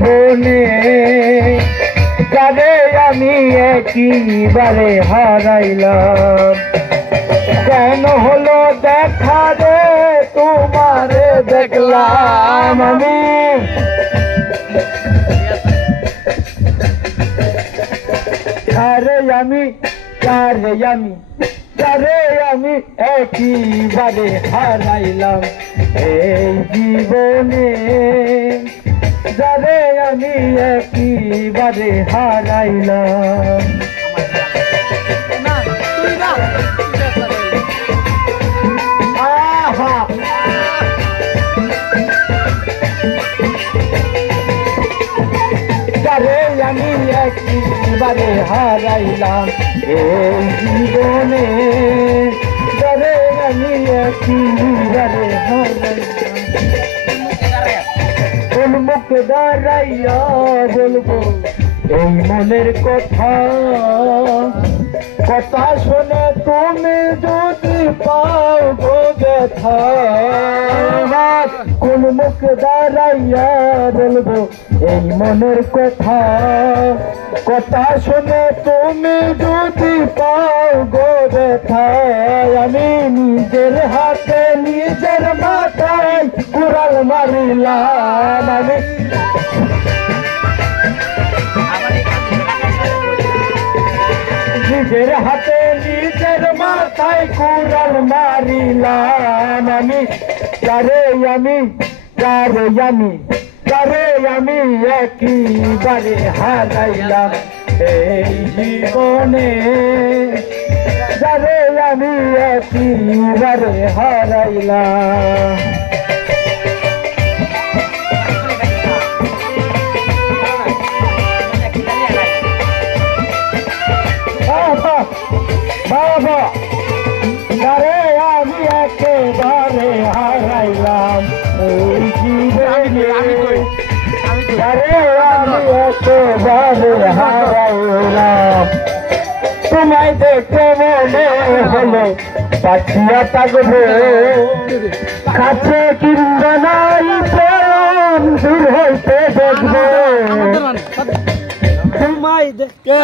জীবনে যারে আমি একেবারে হারাইলাম। কেন হলো দেখা রে তোমারে দেখলাম আমি, যারে আমি একেবারে হারাইলাম এই জীবনে, যারে আমি একেবারে হারাইলাম। যারে আমি একেবারে হারাইলাম এই জীবনে, যারে আমি একেবারে হারাইলাম। কোন মুখে দাঁড়াইয়া বলবো এই মনের কথা, কথা শুনে তুমি যদি পাও গো ব্যথা। কোন মুখে দাঁড়াইয়া বলবো এই মনের কথা, কথা শুনে তুমি যদি পাও গো ব্যথা। আমি নিজের হাতে নিজের মাথায় কুড়াল মারিলাম, আমি নিজের হাতে নিজের মাথায় কুড়াল মারিলাম। আমি যারে আমি একেবারে হারাইলাম এই জীবনে, যারে আমি একেবারে হারাইলাম। বাবা যারে আমি একেবারে হারাইলাম এই জীবনে, যারে আমি একেবারে হারাইলাম। তোমায় দেখে মনে হলো পাখিয়া থাকবে কাছে কিংবা নাই, প্রেম দূর হইতে দেখবে তোমায় দেখে।